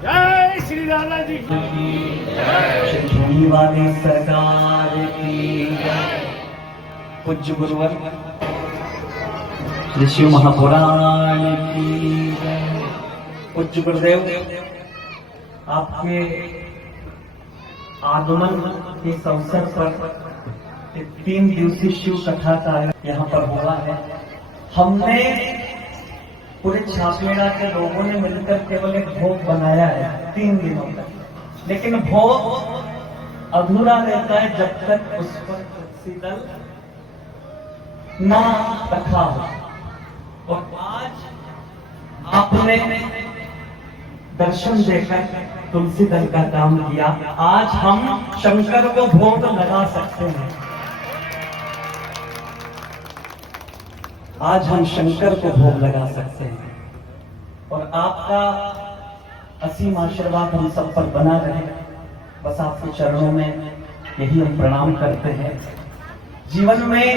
जय श्री राधा जी श्री वाली सरकार की जय। पूज्य गुरुवर ऋषि महापुराण की जय। पूज्य गुरुदेव, आपके आगमन के इस अवसर पर 3 दिवसीय शिव कथा का यहाँ पर हुआ है। हमने पूरे छापेड़ा के लोगों ने मिलकर केवल एक भोग बनाया है 3 दिनों तक, लेकिन भोग अधूरा रहता है जब तक उस पर तुलसी दल ना रखा हो। और आज आपने दर्शन देकर तुलसी दल का काम किया। आज हम शंकर को भोग लगा सकते हैं। आज हम शंकर को भोग लगा सकते हैं और आपका असीम आशीर्वाद हम सब पर बना रहे। बस आपके चरणों में यही हम प्रणाम करते हैं। जीवन में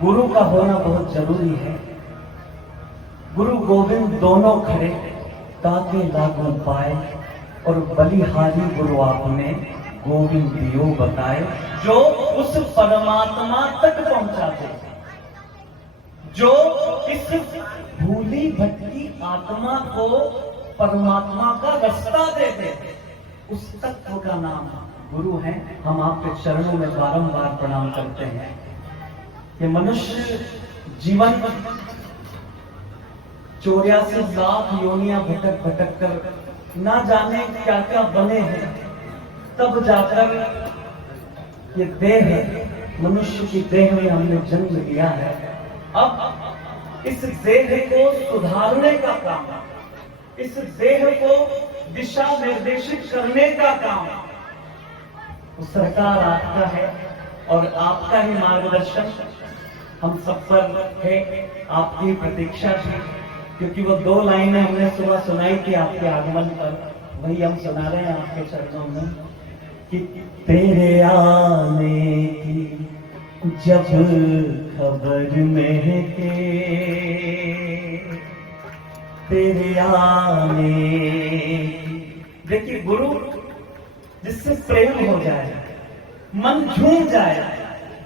गुरु का होना बहुत जरूरी है। गुरु गोविंद दोनों खड़े ताके लागू पाए और बलिहारी गुरु आपने गोविंद दियो बताए, जो उस परमात्मा तक पहुंचाते, जो इस भूली भटकी आत्मा को परमात्मा का रास्ता देते, उस तत्व का नाम गुरु है। हम आपके चरणों में बारंबार प्रणाम करते हैं। कि मनुष्य जीवन 84 लाख योनियां भटक भटक कर ना जाने क्या क्या बने हैं, तब जाकर ये देह, मनुष्य की देह में हमने जन्म लिया है। अब इस देह को सुधारने का काम, इस देह को दिशा निर्देशित करने का काम सरकार आपका है और आपका ही मार्गदर्शन हम सब पर है। आपकी प्रतीक्षा थी, क्योंकि वो 2 लाइनें हमने सुबह सुनाई थी आपके आगमन पर, वही हम सुना रहे हैं आपके चरणों में कि तेरे आने की जब खबर महके, तेरे आने की। देखिए, गुरु जिससे प्रेम हो जाए, मन झूम जाए,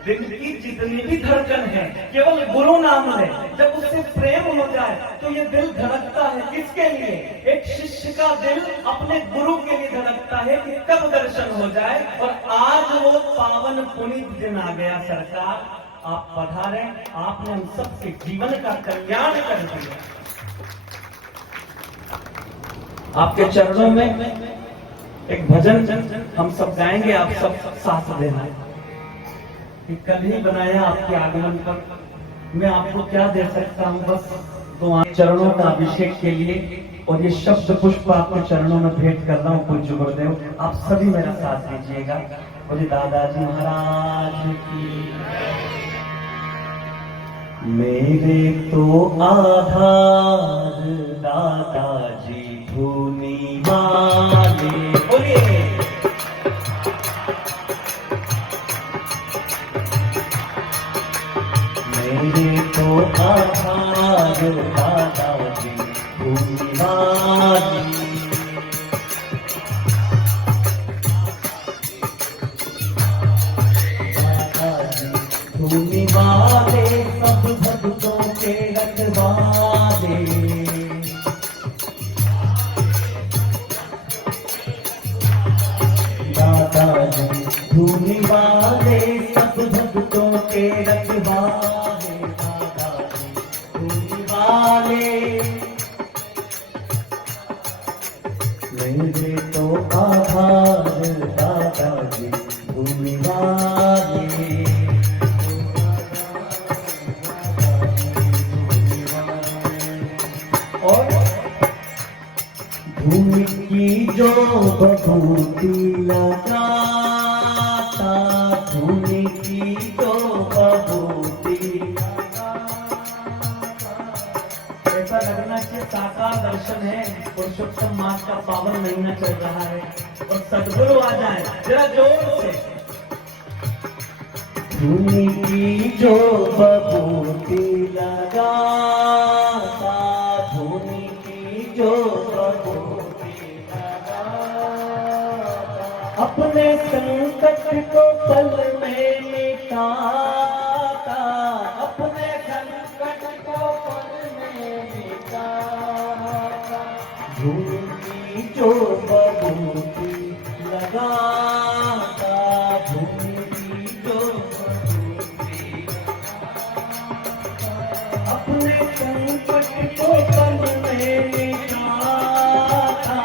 दिल की जितनी भी धड़कन है केवल गुरु नाम है, जब उससे प्रेम हो जाए तो ये दिल धड़कता है। किसके लिए? एक शिष्य का दिल अपने गुरु के लिए धड़कता है कि कब दर्शन हो जाए। और आज वो पावन पुनीत दिन आ गया। सरकार, आप पधारे, आपने हम सबके जीवन का कल्याण कर दिया। आपके चरणों में एक भजन हम सब गाएंगे, आप सब साथ देना। कि कल ही बनाया आपके आगमन पर, मैं आपको क्या दे सकता हूँ, बस 2 चरणों का अभिषेक के लिए। और ये शब्द पुष्प आपके चरणों में भेंट कर रहा हूँ। पूज्य गुरुदेव, आप सभी मेरा साथ दीजिएगा। बोले दादाजी महाराज की। मेरे तो आधार दादाजी भूमि वाले, बोलिए। मेरे तो आधार दादाजी भूमि वाले, दादाजी भूमि वाले, सब भक्तों के रखवाले। दादाजी भूमि वाले, सब भक्तों के रखवाले। दादाजी भूमि वाले, मेरे तो आधार दादाजी भूमि वाले। भूमि की जो बबूती लगाता, भूमि की जो बबूती ऐसा लगना कि साकार दर्शन है। पुरुषोत्तम मास का पावन महीना चल रहा है और सद्गुरु आ जाए जरा जोर से। भूमि की जो बबूती लगाता, भूमि की जो बबूती लगाता, अपने संकट को पल में मिटाता, अपने संकट को पल में मिटाता, भूमि की जो बबूती लगाता, भूमि की जो अपने संकट को पल में मिटाता,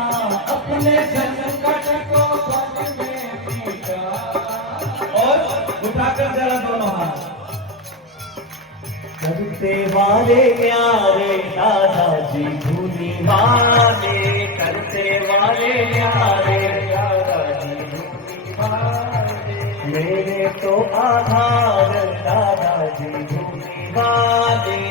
अपने संकट को पल में मिटाता। और उठाकर जरा दोनों हाथ। करते वाले प्यारे दादाजी धूनी वाले, करते वाले प्यारे दादाजी धूनी वाले, मेरे तो आधार दादाजी धूनी वाले,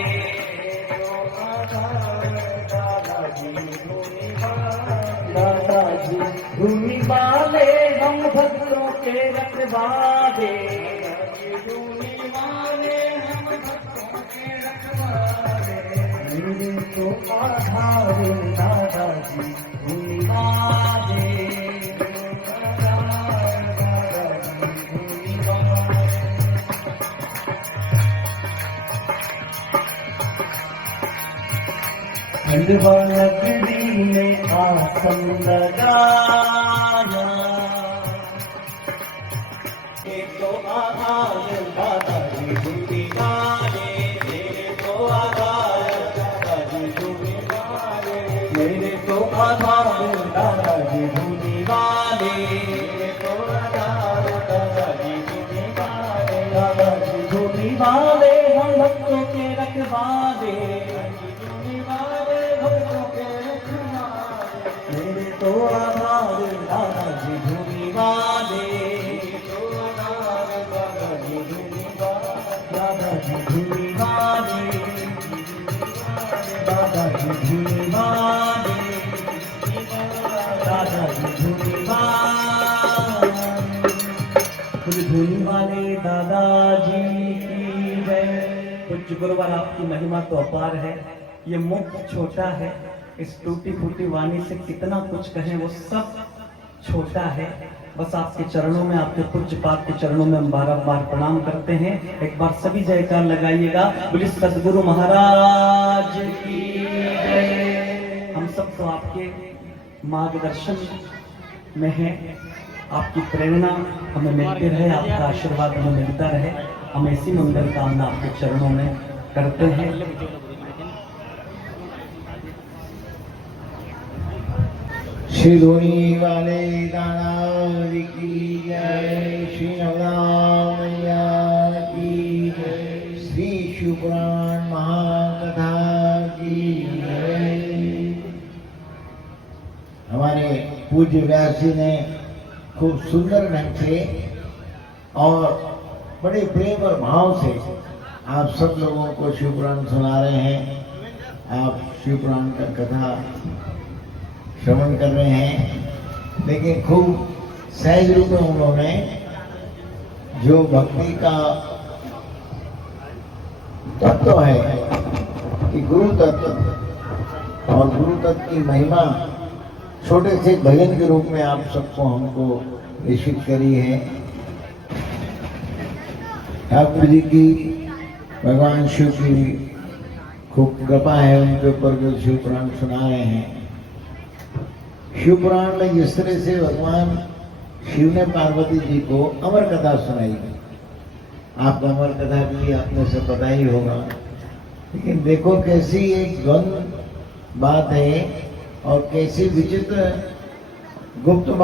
दादाजी धूनी वाले, हम भक्तों के रखवाले, धूनी वाले हम भक्तों के रखवाले, मेरे तो आधार दादाजी धूनी वाले, खंडवा नगरी में आसन लगाया, एक तो आधार दादाजी धूनी वाले, मेरे तो आधार दादाजी धूनी वाले, मेरे तो आधार दादाजी धूनी वाले, मेरे तो आधार दादाजी धूनी वाले, दादाजी धूनी वाले, हम भक्तों के रखवाले, मेरे तो आधार दादाजी धूनी वाले, तो आधार दादाजी धूनी वाले, दादाजी धूनी वाले, दादाजी धूनी वाले, दादाजी धूनी वाले, धूनी वाले दादाजी की जय। कुछ गुरुवार आपकी महिमा तो अपार है। ये मुख छोटा है, इस टूटी फूटी वाणी से कितना कुछ कहें वो सब छोटा है। बस आपके चरणों में, आपके पूज्य पाद के चरणों में हम बार प्रणाम करते हैं। एक बार सभी जयकार लगाइएगा, बोलिए सद्गुरु महाराज की जय। हम सब तो आपके मार्गदर्शन में हैं, आपकी प्रेरणा हमें मिलती रहे, आपका आशीर्वाद हमें मिलता रहे। हम ऐसी मंगल कामना आपके चरणों में करते हैं। श्री धूनी वाले दानावली की जय, श्री नवराम मैया की जय, श्री शिवपुराण महाकथा की जय। हमारे पूज्य व्यास जी ने खूब सुंदर ढंग से और बड़े प्रेम और भाव से आप सब लोगों को शिवपुराण सुना रहे हैं। आप शिवपुराण का कथा श्रवण कर रहे हैं, लेकिन खूब सहज रूप में उन्होंने जो भक्ति का तत्व है कि गुरु तत्व और गुरु तत्व की महिमा छोटे से भजन के रूप में आप सबको हमको निश्चित करी है। ठाकुर जी की, भगवान शिव की खूब कृपा है उनके ऊपर जो शिवपुराण सुना रहे हैं। शिवपुराण में जिस तरह से भगवान शिव ने पार्वती जी को अमर कथा सुनाई, आपको अमर कथा भी अपने से पता ही होगा, लेकिन देखो कैसी एक द्वंद बात है और कैसी विचित्र गुप्त बात